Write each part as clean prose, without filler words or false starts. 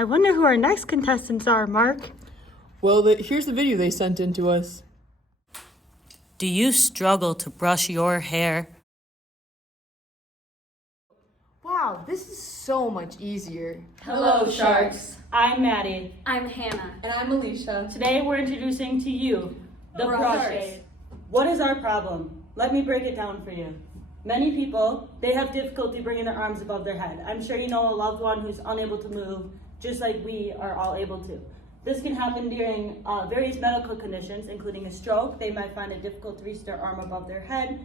I wonder who our next contestants are, Mark. Well, here's the video they sent in to us. Do you struggle to brush your hair? Wow, this is so much easier. Hello, Sharks. I'm Maddie. I'm Hannah. And I'm Alicia. Today we're introducing to you the brush aid. What is our problem? Let me break it down for you. Many people, they have difficulty bringing their arms above their head. I'm sure you know a loved one who's unable to move, just like we are all able to. This can happen during various medical conditions, including a stroke. They might find it difficult to reach their arm above their head.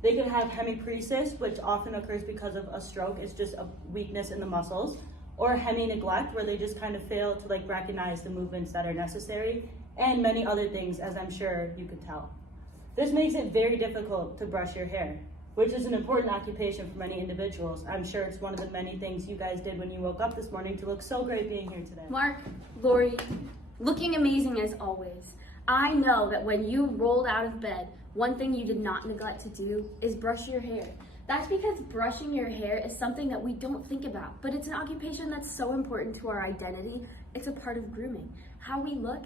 They can have hemiparesis, which often occurs because of a stroke. It's just a weakness in the muscles. Or hemi-neglect, where they just kind of fail to recognize the movements that are necessary, and many other things, as I'm sure you could tell. This makes it very difficult to brush your hair, which is an important occupation for many individuals. I'm sure it's one of the many things you guys did when you woke up this morning to look so great being here today. Mark, Lori, looking amazing as always. I know that when you rolled out of bed, one thing you did not neglect to do is brush your hair. That's because brushing your hair is something that we don't think about, but it's an occupation that's so important to our identity. It's a part of grooming. How we look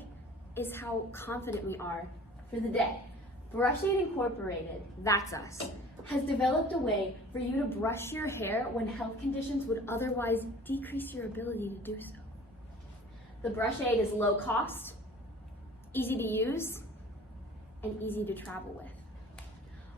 is how confident we are for the day. Brush Aide Incorporated, that's us, has developed a way for you to brush your hair when health conditions would otherwise decrease your ability to do so. The Brush Aid is low cost, easy to use, and easy to travel with.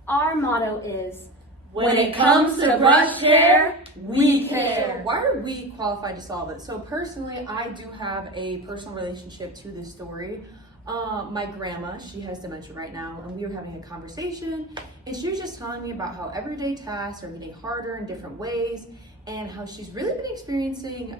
Our motto is, when it comes to brush hair, we care. So why are we qualified to solve it? So personally, I do have a personal relationship to this story. My grandma, she has dementia right now, and we were having a conversation, and she was just telling me about how everyday tasks are getting harder in different ways, and how she's really been experiencing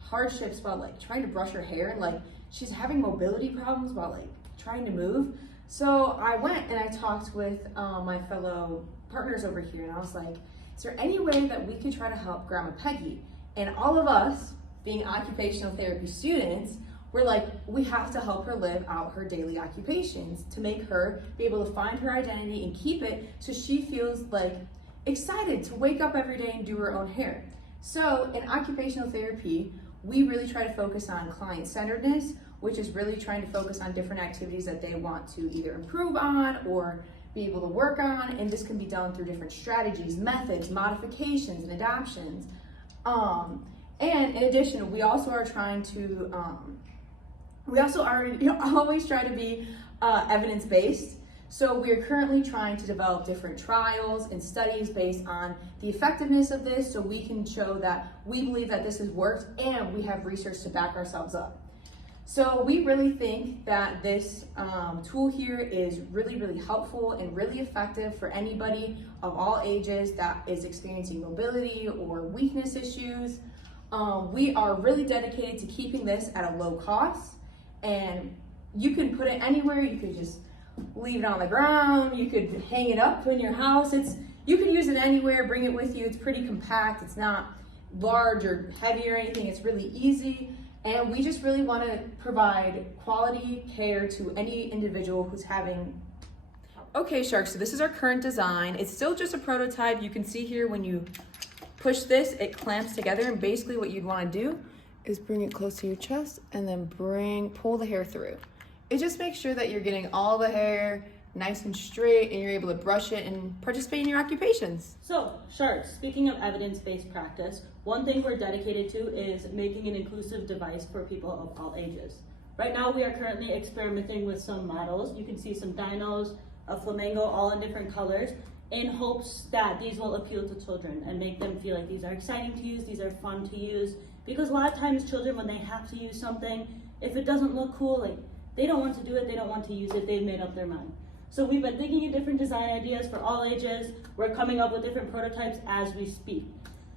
hardships while trying to brush her hair, and she's having mobility problems while trying to move. So I went and I talked with my fellow partners over here, and I was like, is there any way that we could try to help Grandma Peggy? And all of us, being occupational therapy students, we're like, we have to help her live out her daily occupations to make her be able to find her identity and keep it so she feels excited to wake up every day and do her own hair. So in occupational therapy, we really try to focus on client-centeredness, which is really trying to focus on different activities that they want to either improve on or be able to work on, and this can be done through different strategies, methods, modifications, and adaptions. And in addition, we also are trying to, always try to be evidence-based. So we are currently trying to develop different trials and studies based on the effectiveness of this, so we can show that we believe that this has worked and we have research to back ourselves up. So we really think that this tool here is really, really helpful and really effective for anybody of all ages that is experiencing mobility or weakness issues. We are really dedicated to keeping this at a low cost, and you can put it anywhere. You could just leave it on the ground. You could hang it up in your house. You could use it anywhere, bring it with you. It's pretty compact. It's not large or heavy or anything. It's really easy. And we just really want to provide quality care to any individual who's having. Okay, Sharks, so this is our current design. It's still just a prototype. You can see here when you push this, it clamps together, and basically what you'd want to do is bring it close to your chest and then pull the hair through. It just makes sure that you're getting all the hair nice and straight and you're able to brush it and participate in your occupations. So, Sharks, speaking of evidence-based practice, one thing we're dedicated to is making an inclusive device for people of all ages. Right now, we are currently experimenting with some models. You can see some dinos, a flamingo, all in different colors, in hopes that these will appeal to children and make them feel like these are exciting to use, these are fun to use. Because a lot of times children, when they have to use something, if it doesn't look cool, they don't want to do it, they don't want to use it, they've made up their mind. So we've been thinking of different design ideas for all ages. We're coming up with different prototypes as we speak.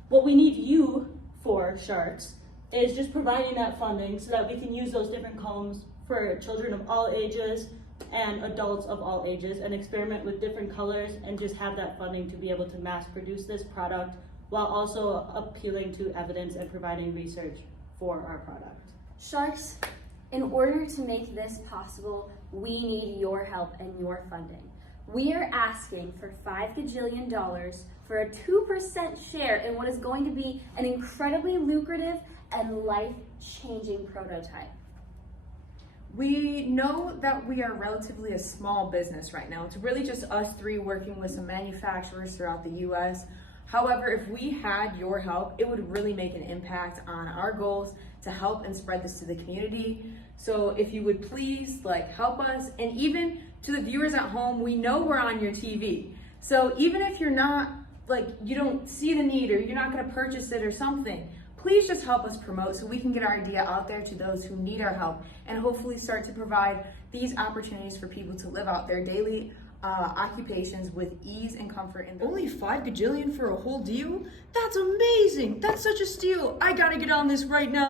What we need you for, Sharks, is just providing that funding so that we can use those different combs for children of all ages and adults of all ages, and experiment with different colors and just have that funding to be able to mass produce this product while also appealing to evidence and providing research for our product. Sharks, in order to make this possible, we need your help and your funding. We are asking for $5 gajillion for a 2% share in what is going to be an incredibly lucrative and life-changing prototype. We know that we are relatively a small business right now. It's really just us three working with some manufacturers throughout the US. However, if we had your help, it would really make an impact on our goals to help and spread this to the community. So if you would please help us, and even to the viewers at home, we know we're on your TV. So even if you're not, you don't see the need or you're not gonna purchase it or something, please just help us promote so we can get our idea out there to those who need our help and hopefully start to provide these opportunities for people to live out their daily occupations with ease and comfort. Only 5 gajillion for a whole deal? That's amazing! That's such a steal! I gotta get on this right now!